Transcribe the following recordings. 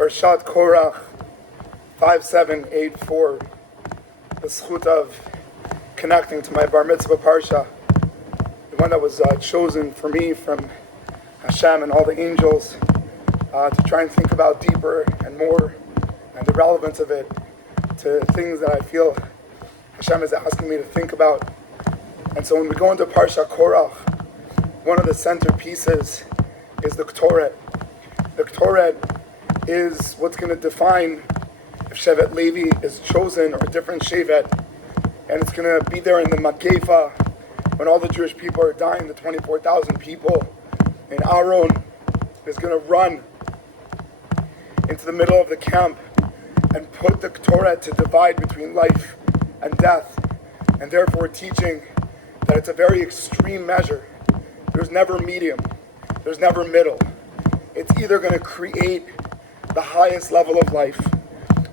Parshat Korach 5784, the zchut of connecting to my bar mitzvah parsha, the one that was chosen for me from Hashem and all the angels to try and think about deeper and more, and the relevance of it to things that I feel Hashem is asking me to think about. And so when we go into Parsha Korach, one of the centerpieces is the Ktoret. The Ktoret is what's going to define if Shevet Levi is chosen or a different Shevet. And it's going to be there in the Magefa when all the Jewish people are dying, the 24,000 people. And Aaron is going to run into the middle of the camp and put the Ktoret to divide between life and death. And therefore teaching that it's a very extreme measure. There's never medium. There's never middle. It's either going to create the highest level of life,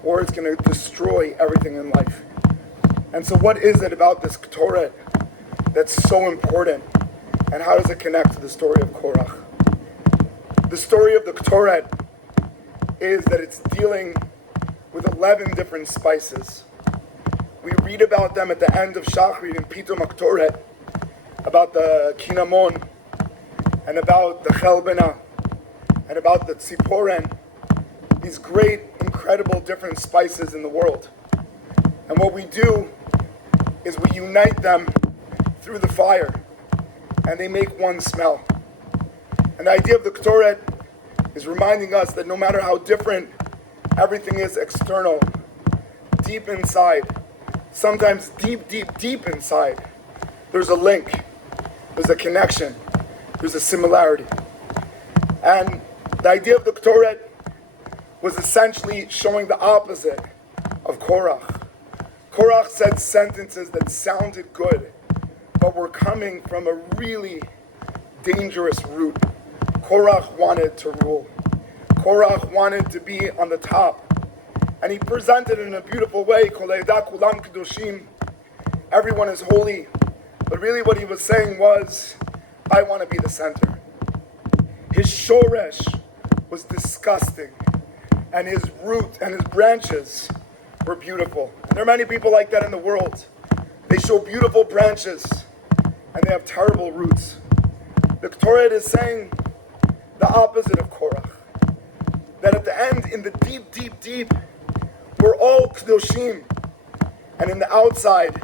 or it's going to destroy everything in life. And so what is it about this Ktoret that's so important, and how does it connect to the story of Korach? The story of the Ktoret is that it's dealing with 11 different spices. We read about them at the end of Shachrit in Pitum HaKtoret, about the Kinamon, and about the Chelbena, and about the Tziporen, these great, incredible different spices in the world. And what we do is we unite them through the fire, and they make one smell. And the idea of the Ktoret is reminding us that no matter how different everything is external, deep inside, sometimes deep, deep, deep inside, there's a link, there's a connection, there's a similarity. And the idea of the Ktoret was essentially showing the opposite of Korach. Korach said sentences that sounded good, but were coming from a really dangerous root. Korach wanted to rule. Korach wanted to be on the top. And he presented it in a beautiful way, Kol Eida Kulam Kedoshim, everyone is holy. But really what he was saying was, I want to be the center. His shoresh was disgusting, and his root and his branches were beautiful. And there are many people like that in the world. They show beautiful branches, and they have terrible roots. The Ktoret is saying the opposite of Korach. That at the end, in the deep, deep, deep, we're all Kedoshim. And in the outside,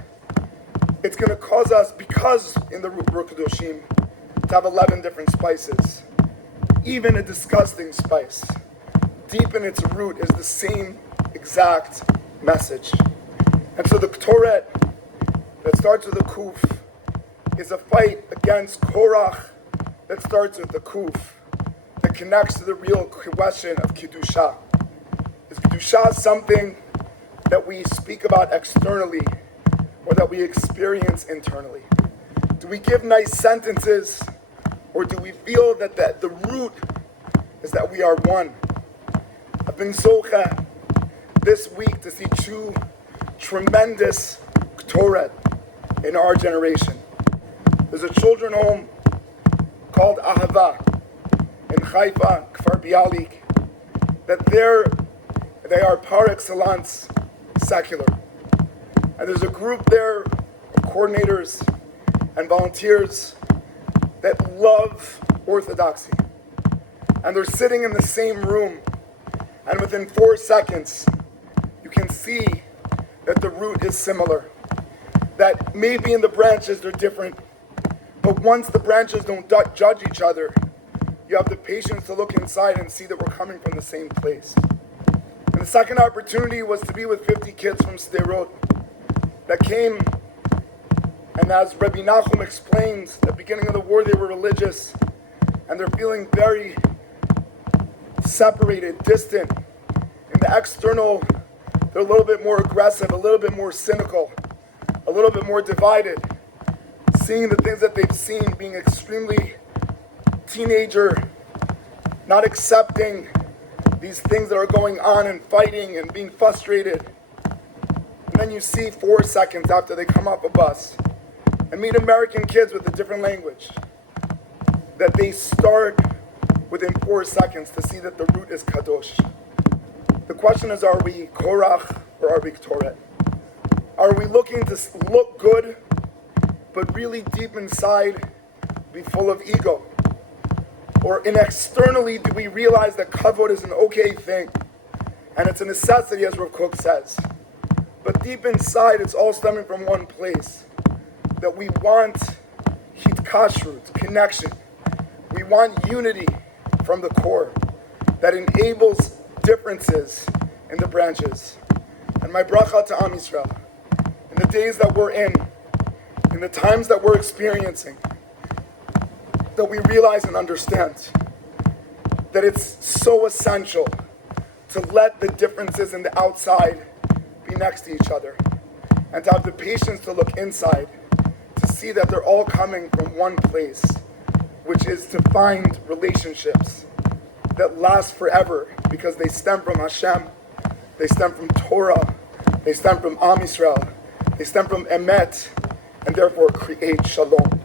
it's going to cause us, because in the root we're Kedoshim, to have 11 different spices. Even a disgusting spice, deep in its root, is the same exact message. And so the Ktoret that starts with the Kuf is a fight against Korach that starts with the Kuf, that connects to the real question of Kedusha. Is Kedusha something that we speak about externally, or that we experience internally? Do we give nice sentences, or do we feel that the root is that we are one? I've been zocha this week to see two tremendous Ktoret in our generation. There's a children's home called Ahava in Haifa, Kfar Bialik, that they are par excellence secular. And there's a group there of coordinators and volunteers that love orthodoxy. And they're sitting in the same room, and within 4 seconds, you can see that the root is similar. That maybe in the branches they're different, but once the branches don't judge each other, you have the patience to look inside and see that we're coming from the same place. And the second opportunity was to be with 50 kids from Sderot that came. And as Rabbi Nachum explains, at the beginning of the war they were religious, and they're feeling very separated, distant. In the external, they're a little bit more aggressive, a little bit more cynical, a little bit more divided, seeing the things that they've seen, being extremely teenager, not accepting these things that are going on and fighting and being frustrated. And then you see 4 seconds after they come off a bus and meet American kids with a different language, that they start within 4 seconds to see that the root is kadosh. The question is, are we Korach or are we Ktoret? Are we looking to look good, but really deep inside be full of ego? Or externally, do we realize that kavod is an okay thing, and it's a necessity, as Rav Kook says? But deep inside, it's all stemming from one place, that we want hitkashrut, connection. We want unity from the core that enables differences in the branches. And my bracha to Am Yisrael, in the days that we're in the times that we're experiencing, that we realize and understand that it's so essential to let the differences in the outside be next to each other, and to have the patience to look inside, to see that they're all coming from one place, which is to find relationships that last forever, because they stem from Hashem, they stem from Torah, they stem from Am Yisrael, they stem from Emet, and therefore create Shalom.